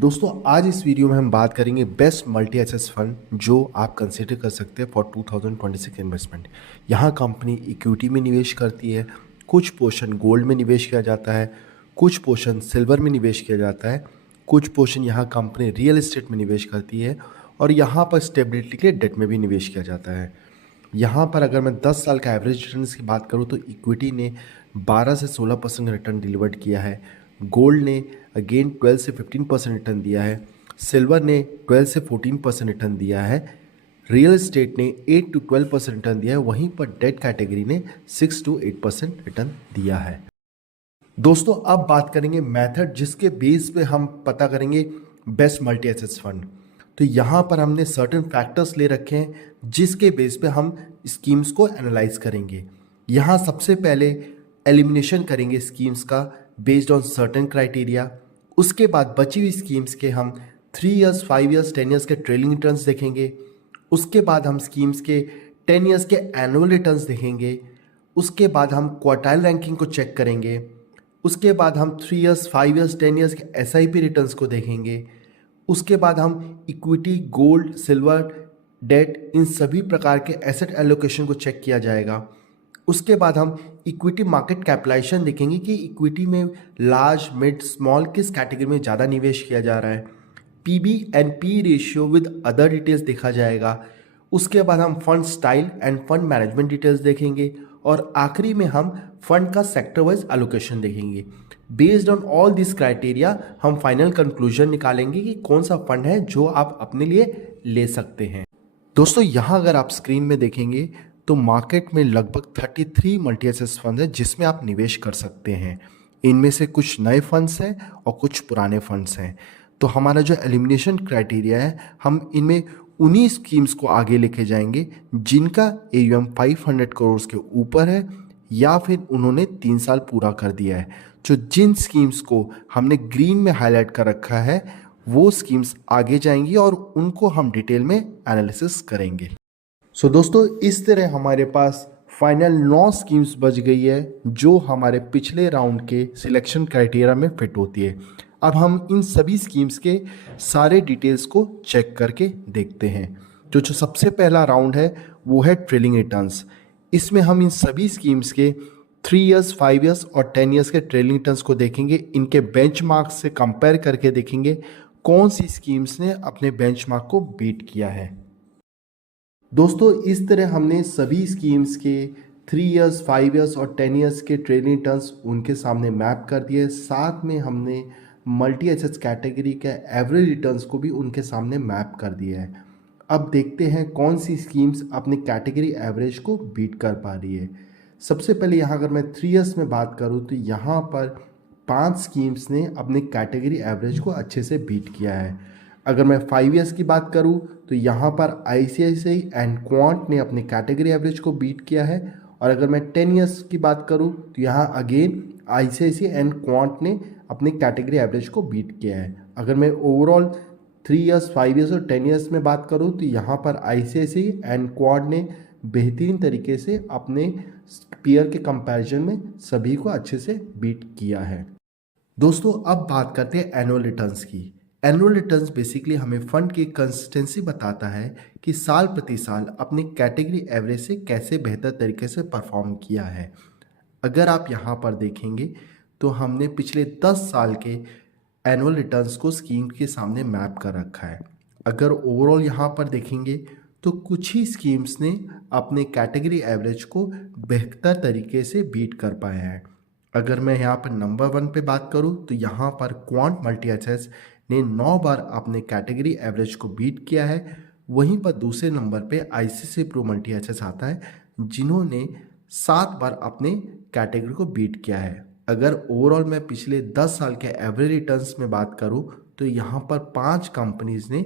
दोस्तों आज इस वीडियो में हम बात करेंगे बेस्ट मल्टी एसेट फंड जो आप कंसिडर कर सकते हैं फॉर 2026 इन्वेस्टमेंट। यहाँ कंपनी इक्विटी में निवेश करती है, कुछ पोर्शन गोल्ड में निवेश किया जाता है, कुछ पोर्शन सिल्वर में निवेश किया जाता है, कुछ पोर्शन यहाँ कंपनी रियल एस्टेट में निवेश करती है और यहाँ पर स्टेबिलिटी के लिए डेट में भी निवेश किया जाता है। यहाँ पर अगर मैं 10 साल का एवरेज रिटर्न की बात करूँ तो इक्विटी ने 12 से 16% रिटर्न डिलीवर्ड किया है, गोल्ड ने अगेन 12 से 15% रिटर्न दिया है, सिल्वर ने 12 से 14% रिटर्न दिया है, रियल एस्टेट ने 8 to 12% रिटर्न दिया है, वहीं पर डेट कैटेगरी ने 6 to 8% रिटर्न दिया है। दोस्तों अब बात करेंगे मेथड जिसके बेस पे हम पता करेंगे बेस्ट मल्टी एसेट्स फंड। तो यहाँ पर हमने सर्टेन फैक्टर्स ले रखे हैं जिसके बेस पे हम स्कीम्स को एनालाइज करेंगे। यहाँ सबसे पहले एलिमिनेशन करेंगे स्कीम्स का बेस्ड ऑन सर्टेन क्राइटेरिया। उसके बाद बची हुई स्कीम्स के हम 3 इयर्स 5 इयर्स 10 इयर्स के ट्रेलिंग रिटर्न्स देखेंगे। उसके बाद हम स्कीम्स के 10 इयर्स के एनुअल रिटर्न्स देखेंगे। उसके बाद हम क्वार्टाइल रैंकिंग को चेक करेंगे। उसके बाद हम 3 इयर्स 5 इयर्स 10 इयर्स के SIP रिटर्न्स को देखेंगे। उसके बाद हम इक्विटी गोल्ड सिल्वर डेट इन सभी प्रकार के एसेट एलोकेशन को चेक किया जाएगा। उसके बाद हम इक्विटी मार्केट कैपिटलाइजेशन देखेंगे कि इक्विटी में लार्ज मिड स्मॉल किस कैटेगरी में ज़्यादा निवेश किया जा रहा है। PB and P ratio with other details देखा जाएगा। उसके बाद हम fund style end fund management details देखेंगे और आखिरी में हम फंड का सेक्टर वाइज एलोकेशन देखेंगे। Based on all this criteria हम फाइनल कंक्लूजन निकालेंगे कि कौन सा फंड है जो आप अपने लिए ले सकते हैं। दोस्तों यहाँ अगर आप स्क्रीन में देखेंगे तो मार्केट में लगभग 33 मल्टी एसेट फंड है जिसमें आप निवेश कर सकते हैं। इनमें से कुछ नए फंड्स हैं और कुछ पुराने फंड्स हैं। तो हमारा जो एलिमिनेशन क्राइटेरिया है हम इनमें उन्हीं स्कीम्स को आगे लेके जाएंगे जिनका AUM 500 करोड़ के ऊपर है या फिर उन्होंने 3 साल पूरा कर दिया है। जो जिन स्कीम्स को हमने ग्रीन में हाईलाइट कर रखा है वो स्कीम्स आगे जाएंगी और उनको हम डिटेल में एनालिसिस करेंगे। सो दोस्तों इस तरह हमारे पास फाइनल 9 स्कीम्स बच गई है जो हमारे पिछले राउंड के सिलेक्शन क्राइटेरिया में फिट होती है। अब हम इन सभी स्कीम्स के सारे डिटेल्स को चेक करके देखते हैं। जो सबसे पहला राउंड है वो है ट्रेलिंग रिटर्न्स। इसमें हम इन सभी स्कीम्स के 3 इयर्स 5 इयर्स और 10 इयर्स के ट्रेलिंग रिटर्न्स को देखेंगे। इनके बेंचमार्क से कंपेयर करके देखेंगे कौन सी स्कीम्स ने अपने बेंचमार्क को बीट किया है। दोस्तों इस तरह हमने सभी स्कीम्स के 3 इयर्स 5 इयर्स और 10 इयर्स के ट्रेलिंग रिटर्न्स उनके सामने मैप कर दिए। साथ में हमने मल्टी एसेट्स कैटेगरी के एवरेज रिटर्न्स को भी उनके सामने मैप कर दिया है। अब देखते हैं कौन सी स्कीम्स अपने कैटेगरी एवरेज को बीट कर पा रही है। सबसे पहले यहाँ अगर मैं 3 इयर्स में बात करूँ तो यहाँ पर 5 स्कीम्स ने अपने कैटेगरी एवरेज को अच्छे से बीट किया है। अगर मैं 5 इयर्स की बात करूँ तो यहाँ पर ICICI एंड क्वांट ने अपने कैटेगरी एवरेज को बीट किया है और अगर मैं 10 इयर्स की बात करूँ तो यहाँ अगेन ICICI एंड क्वांट ने अपने कैटेगरी एवरेज को बीट किया है। अगर मैं ओवरऑल 3 इयर्स 5 इयर्स और 10 इयर्स में बात करूँ तो यहाँ पर ICICI एंड क्वांट ने बेहतरीन तरीके से अपने पीयर के कंपैरिजन में सभी को अच्छे से बीट किया है। दोस्तों अब बात करते हैं एनुअल रिटर्न्स की। एनुअल रिटर्न्स बेसिकली हमें फंड की कंसिस्टेंसी बताता है कि साल प्रति साल अपने कैटेगरी एवरेज से कैसे बेहतर तरीके से परफॉर्म किया है। अगर आप यहाँ पर देखेंगे तो हमने पिछले 10 साल के एनुअल रिटर्न्स को स्कीम के सामने मैप कर रखा है। अगर ओवरऑल यहाँ पर देखेंगे तो कुछ ही स्कीम्स ने अपने कैटेगरी एवरेज को बेहतर तरीके से बीट कर पाया है। अगर मैं यहाँ पर नंबर 1 पे बात करूँ तो यहाँ पर क्वांट मल्टी एसेट्स ने 9 बार अपने कैटेगरी एवरेज को बीट किया है। वहीं पर दूसरे नंबर पे ICICI प्रो मल्टी एसेट्स आता है जिन्होंने 7 बार अपने कैटेगरी को बीट किया है। अगर ओवरऑल मैं पिछले 10 साल के एवरेज रिटर्न्स में बात करूं तो यहाँ पर 5 कंपनीज ने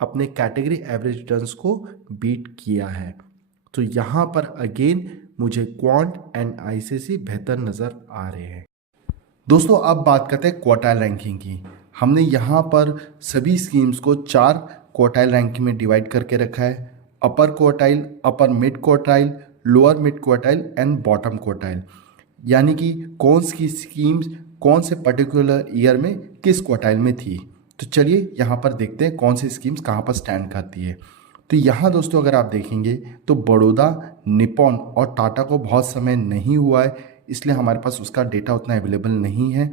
अपने कैटेगरी एवरेज रिटर्न्स को बीट किया है। तो यहाँ पर अगेन मुझे क्वांट एंड ICICI बेहतर नज़र आ रहे हैं। दोस्तों अब बात करते हैं क्वार्टाइल रैंकिंग की। हमने यहाँ पर सभी स्कीम्स को 4 क्वार्टाइल रैंकिंग में डिवाइड करके रखा है। अपर quartile, upper mid quartile, lower mid quartile and bottom quartile, यानी कि कौन सी स्कीम्स कौन से पर्टिकुलर ईयर में किस क्वार्टाइल में थी। तो चलिए यहाँ पर देखते हैं कौन सी स्कीम्स कहाँ पर स्टैंड करती है। तो यहाँ दोस्तों अगर आप देखेंगे तो बड़ौदा, निप्पॉन और टाटा को बहुत समय नहीं हुआ है, इसलिए हमारे पास उसका डेटा उतना अवेलेबल नहीं है।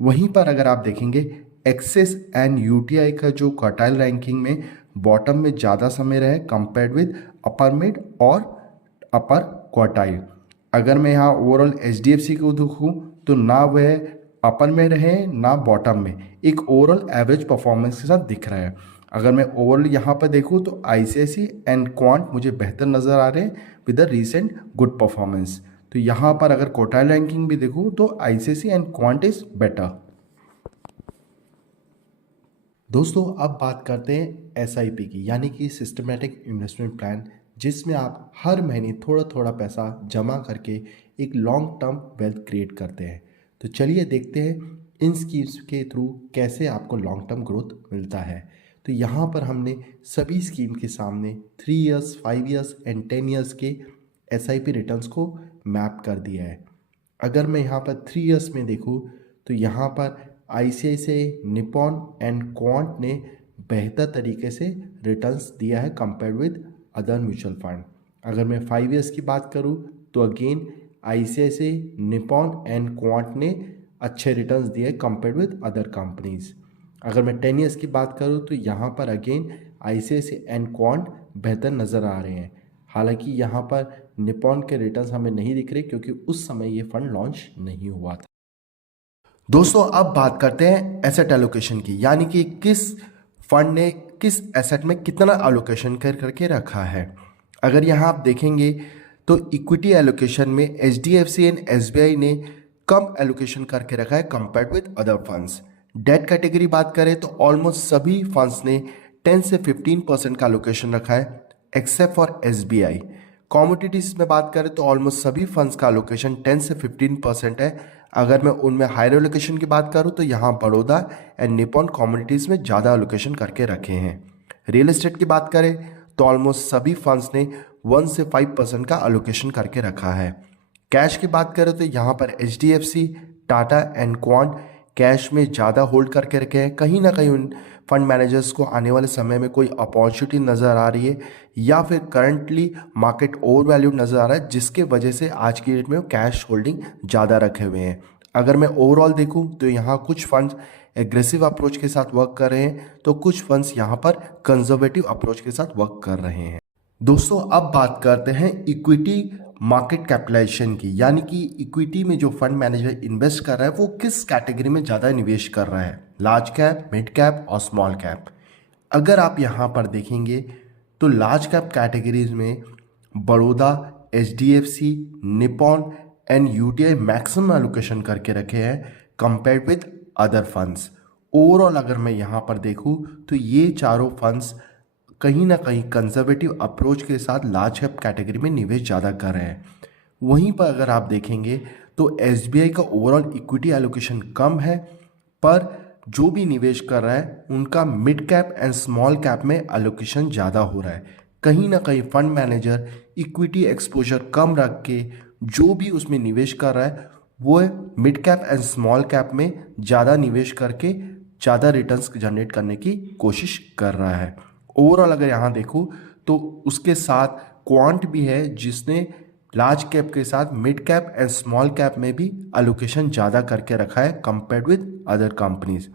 वहीं पर अगर आप देखेंगे एक्सिस एंड यूटीआई का जो क्वार्टाइल रैंकिंग में बॉटम में ज़्यादा समय रहे कंपेयर्ड विद अपर मिड और अपर क्वार्टाइल। अगर मैं यहाँ ओवरऑल एचडीएफसी को देखूँ तो ना वह अपर में रहे ना बॉटम में, एक ओवरऑल एवरेज परफॉर्मेंस के साथ दिख रहा है। अगर मैं ओवरऑल यहाँ पर देखूँ तो आईसीआईसी एंड क्वांट मुझे बेहतर नज़र आ रहे हैं with the recent good performance. तो यहाँ पर अगर क्वार्टाइल रैंकिंग भी देखूँ तो ICICI and Quant is better. दोस्तों अब बात करते हैं एसआईपी की, यानी कि सिस्टमेटिक इन्वेस्टमेंट प्लान, जिसमें आप हर महीने थोड़ा थोड़ा पैसा जमा करके एक लॉन्ग टर्म वेल्थ क्रिएट करते हैं। तो चलिए देखते हैं इन स्कीम्स के थ्रू कैसे आपको लॉन्ग टर्म ग्रोथ मिलता है। तो यहाँ पर हमने सभी स्कीम के सामने 3 इयर्स, 5 इयर्स एंड 10 इयर्स के एसआईपी रिटर्न्स को मैप कर दिया है। अगर मैं यहाँ पर 3 इयर्स में देखूँ तो यहाँ पर आईसीआईसीआई, निप्पॉन एंड क्वांट ने बेहतर तरीके से रिटर्न्स दिया है compare with other mutual fund. अगर मैं 5 इयर्स की बात करूँ तो again ICICI, Nippon and quant ने अच्छे रिटर्न्स दिए कंपेयर विद अदर कंपनीज। अगर मैं 10 इयर्स की बात करूँ तो यहाँ पर अगेन आईसीआईसीआई एंड क्वांट बेहतर नज़र आ रहे हैं। हालांकि यहाँ पर निप्पॉन के रिटर्न्स हमें नहीं दिख रहे क्योंकि उस समय ये फंड लॉन्च नहीं हुआ था। दोस्तों अब बात करते हैं एसेट एलोकेशन की, यानी कि किस फंड ने किस एसेट में कितना एलोकेशन करके रखा है। अगर यहाँ आप देखेंगे तो इक्विटी एलोकेशन में एचडीएफसी एंड एसबीआई ने कम एलोकेशन करके रखा है compared with other funds. Debt category बात करें तो ऑलमोस्ट सभी फंड्स ने 10 से 15% का एलोकेशन रखा है एक्सेप्ट फॉर एसबीआई। कमोडिटीज में बात करें तो ऑलमोस्ट सभी फंड्स का एलोकेशन 10 से 15% है। अगर मैं उनमें हायर एलोकेशन की बात करूं तो यहाँ बड़ौदा एंड निप्पॉन कमोडिटीज में ज़्यादा एलोकेशन करके रखे हैं। रियल एस्टेट की बात करें तो ऑलमोस्ट सभी फंड्स ने 1 से 5% का एलोकेशन करके रखा है। कैश की बात करें तो यहाँ पर HDFC, Tata and quant cash में ज़्यादा होल्ड करके रखे हैं। कहीं ना कहीं उन फंड मैनेजर्स को आने वाले समय में कोई अपॉर्चुनिटी नज़र आ रही है या फिर करंटली मार्केट ओवर वैल्यू नज़र आ रहा है, जिसके वजह से आज की डेट में वो कैश होल्डिंग ज़्यादा रखे हुए हैं। अगर मैं ओवरऑल देखूं तो यहाँ कुछ फंड्स एग्रेसिव अप्रोच के साथ वर्क कर रहे हैं तो कुछ फंड्स यहाँ पर कंजर्वेटिव अप्रोच के साथ वर्क कर रहे हैं। दोस्तों अब बात करते हैं इक्विटी मार्केट कैपिटलाइजेशन की, यानी कि इक्विटी में जो फंड मैनेजर इन्वेस्ट कर रहा है वो किस कैटेगरी में ज़्यादा निवेश कर रहा है, लार्ज कैप, मिड कैप और स्मॉल कैप। अगर आप यहाँ पर देखेंगे तो लार्ज कैप कैटेगरीज में Baroda, HDFC, Nippon and UTI maximum allocation करके रखे हैं compared with other funds. Overall अगर मैं यहाँ पर देखूँ तो ये चारों फंड्स कहीं ना कहीं कंजर्वेटिव अप्रोच के साथ लार्ज कैप कैटेगरी में निवेश ज़्यादा कर रहे हैं। वहीं पर अगर आप देखेंगे तो एसबीआई का ओवरऑल इक्विटी एलोकेशन कम है, पर जो भी निवेश कर रहा है उनका mid cap and small cap में एलोकेशन ज़्यादा हो रहा है। कहीं ना कहीं फंड मैनेजर इक्विटी एक्सपोजर कम रख के जो भी उसमें निवेश कर रहा है वो mid cap and small cap में ज़्यादा निवेश करके ज़्यादा रिटर्न्स जनरेट करने की कोशिश कर रहा है। ओवरऑल अगर यहाँ देखूँ तो उसके साथ क्वांट भी है जिसने लार्ज कैप के साथ mid cap and small cap में भी एलोकेशन ज़्यादा करके रखा है कंपेयर्ड विद अदर कंपनीज।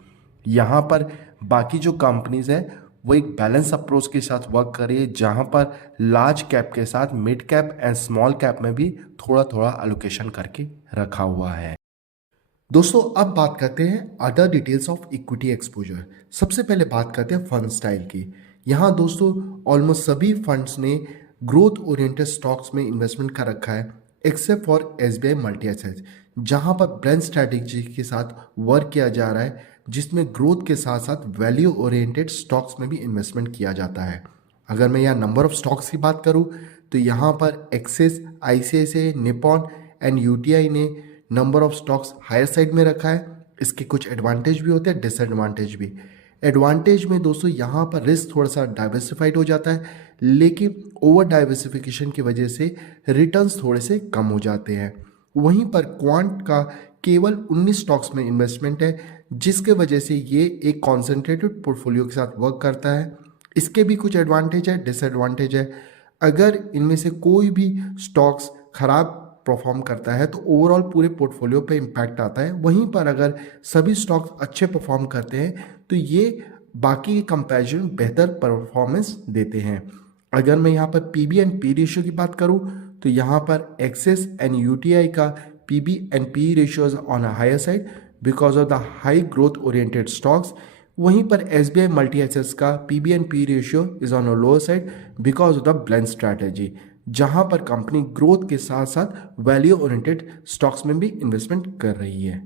यहाँ पर बाकी जो कंपनीज है वो एक बैलेंस अप्रोच के साथ वर्क कर रही है, जहाँ पर लार्ज कैप के साथ mid cap and small cap में भी थोड़ा थोड़ा एलोकेशन करके रखा हुआ है। दोस्तों अब बात करते हैं other details of equity exposure. सबसे पहले बात करते हैं फंड स्टाइल की। यहाँ दोस्तों ऑलमोस्ट सभी फंड्स ने ग्रोथ ओरिएंटेड स्टॉक्स में इन्वेस्टमेंट कर रखा है except for SBI multi assets, जहाँ पर ब्रांड स्ट्रैटेजी के साथ वर्क किया जा रहा है, जिसमें ग्रोथ के साथ साथ वैल्यू ओरिएंटेड स्टॉक्स में भी इन्वेस्टमेंट किया जाता है। अगर मैं यहाँ नंबर ऑफ स्टॉक्स की बात करूँ तो यहाँ पर Axis, ICICI, Nippon and UTI ने number of stocks higher side में रखा है। इसके कुछ एडवांटेज भी होते हैं, डिसएडवांटेज भी। एडवांटेज में दोस्तों यहाँ पर रिस्क थोड़ा सा डाइवर्सिफाइड हो जाता है, लेकिन ओवर डाइवर्सिफिकेशन की वजह से रिटर्न्स थोड़े से कम हो जाते हैं। वहीं पर क्वांट का केवल 19 स्टॉक्स में इन्वेस्टमेंट है, जिसके वजह से ये एक कॉन्सेंट्रेटेड पोर्टफोलियो के साथ वर्क करता है। इसके भी कुछ एडवांटेज है, डिसएडवांटेज है। अगर इनमें से कोई भी स्टॉक्स खराब परफॉर्म करता है तो ओवरऑल पूरे पोर्टफोलियो पे इम्पैक्ट आता है। वहीं पर अगर सभी स्टॉक्स अच्छे परफॉर्म करते हैं तो ये बाकी के कंपैरिजन बेहतर परफॉर्मेंस देते हैं। अगर मैं यहाँ पर पीबी एंड पी रेशियो की बात करूँ तो यहाँ पर एक्सिस एंड यूटीआई का PB and P ratios on a higher side because of the high growth oriented stocks. वहीं पर एसबीआई मल्टी एसेट्स का PB and P ratio is on a lower side because of the blend strategy, जहां पर company growth के साथ साथ value oriented stocks में भी इन्वेस्टमेंट कर रही है।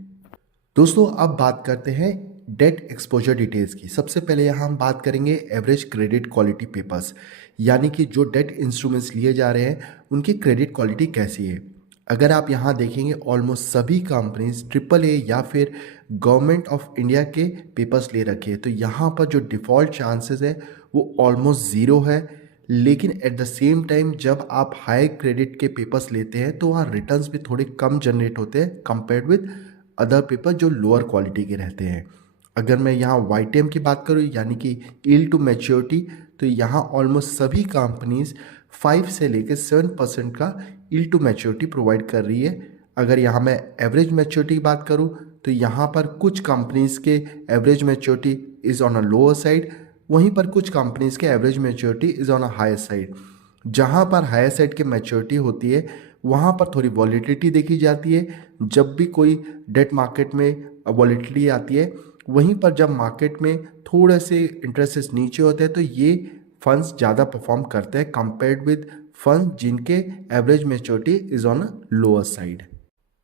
दोस्तों अब बात करते हैं डेट एक्सपोजर डिटेल्स की। सबसे पहले यहाँ हम बात करेंगे एवरेज क्रेडिट क्वालिटी पेपर्स, यानी कि जो डेट इंस्ट्रूमेंट्स लिए जा रहे हैं उनकी क्रेडिट क्वालिटी कैसी है। अगर आप यहाँ देखेंगे ऑलमोस्ट सभी कंपनीज AAA या फिर गवर्नमेंट ऑफ इंडिया के पेपर्स ले रखे हैं, तो यहाँ पर जो डिफ़ॉल्ट चांसेस है वो ऑलमोस्ट ज़ीरो है। लेकिन एट द सेम टाइम जब आप हाई क्रेडिट के पेपर्स लेते हैं तो वहाँ रिटर्न्स भी थोड़े कम जनरेट होते हैं कंपेयर्ड विद अदर पेपर जो लोअर क्वालिटी के रहते हैं। अगर मैं यहाँ YTM की बात करूँ यानी कि यील्ड टू मैच्योरिटी, तो यहाँ ऑलमोस्ट सभी कंपनीज 5 से लेकर 7% का यील्ड टू मैच्योरिटी प्रोवाइड कर रही है। अगर यहाँ मैं एवरेज मैच्योरिटी की बात करूँ तो यहाँ पर कुछ कंपनीज के average maturity is on a lower side, वहीं पर कुछ कंपनीज के average maturity is on a higher side. जहाँ पर हायर साइड की मैच्योरिटी होती है वहाँ पर थोड़ी वॉलीटिलिटी देखी जाती है जब भी कोई डेट मार्केट में वॉलीटिलिटी आती है। वहीं पर जब मार्केट में थोड़े से इंटरेस्ट नीचे होते हैं तो ये फंड्स ज़्यादा परफॉर्म करते हैं कंपेयर्ड विद फंड जिनके average maturity is on a lower side.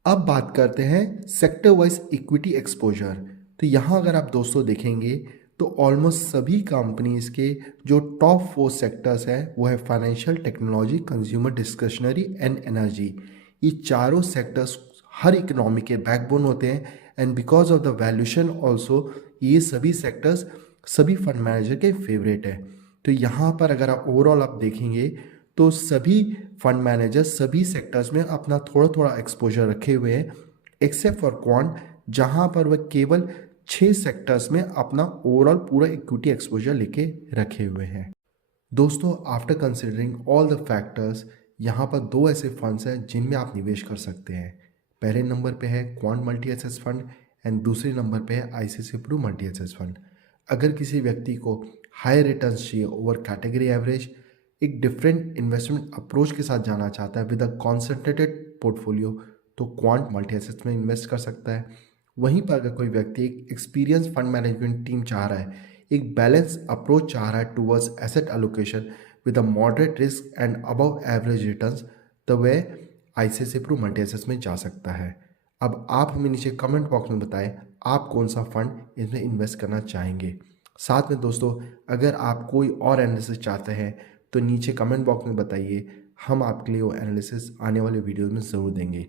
अब बात करते हैं सेक्टर वाइज इक्विटी एक्सपोजर। तो यहाँ अगर आप दोस्तों देखेंगे तो ऑलमोस्ट सभी कंपनीज के जो टॉप 4 सेक्टर्स हैं वो है financial, technology, consumer discretionary and energy. ये चारों सेक्टर्स हर इकोनॉमी के बैकबोन होते हैं and because of the valuation also ये सभी सेक्टर्स सभी फंड मैनेजर के फेवरेट है। तो यहाँ पर अगर आप ओवरऑल आप देखेंगे तो सभी फंड मैनेजर सभी सेक्टर्स में अपना थोड़ा थोड़ा एक्सपोजर रखे हुए हैं एक्सेप्ट फॉर क्वांट, जहाँ पर वह केवल 6 सेक्टर्स में अपना ओवरऑल पूरा इक्विटी एक्सपोजर लेके रखे हुए हैं। दोस्तों after considering all the factors, यहाँ पर 2 ऐसे फंड्स हैं जिनमें आप निवेश कर सकते हैं। पहले नंबर पे है Quant multi assets fund and दूसरे नंबर पे है ICICI Pru multi assets fund. अगर किसी व्यक्ति को हाई रिटर्न्स चाहिए ओवर कैटेगरी एवरेज, एक डिफरेंट इन्वेस्टमेंट अप्रोच के साथ जाना चाहता है विद अ कॉन्सेंट्रेटेड पोर्टफोलियो, तो क्वांट मल्टी एसेट्स में इन्वेस्ट कर सकता है। वहीं पर अगर कोई व्यक्ति एक एक्सपीरियंस फंड मैनेजमेंट टीम चाह रहा है, एक बैलेंस अप्रोच चाह रहा है towards asset allocation with a moderate risk and above average returns, तो वह आईसीआईसीआई प्रू मल्टी एसेट्स में जा सकता है। अब आप हमें नीचे कमेंट बॉक्स में बताएं आप कौन सा फंड इसमें इन्वेस्ट करना चाहेंगे। साथ में दोस्तों अगर आप कोई और एनालिसिस चाहते हैं तो नीचे कमेंट बॉक्स में बताइए, हम आपके लिए वो एनालिसिस आने वाले वीडियो में ज़रूर देंगे।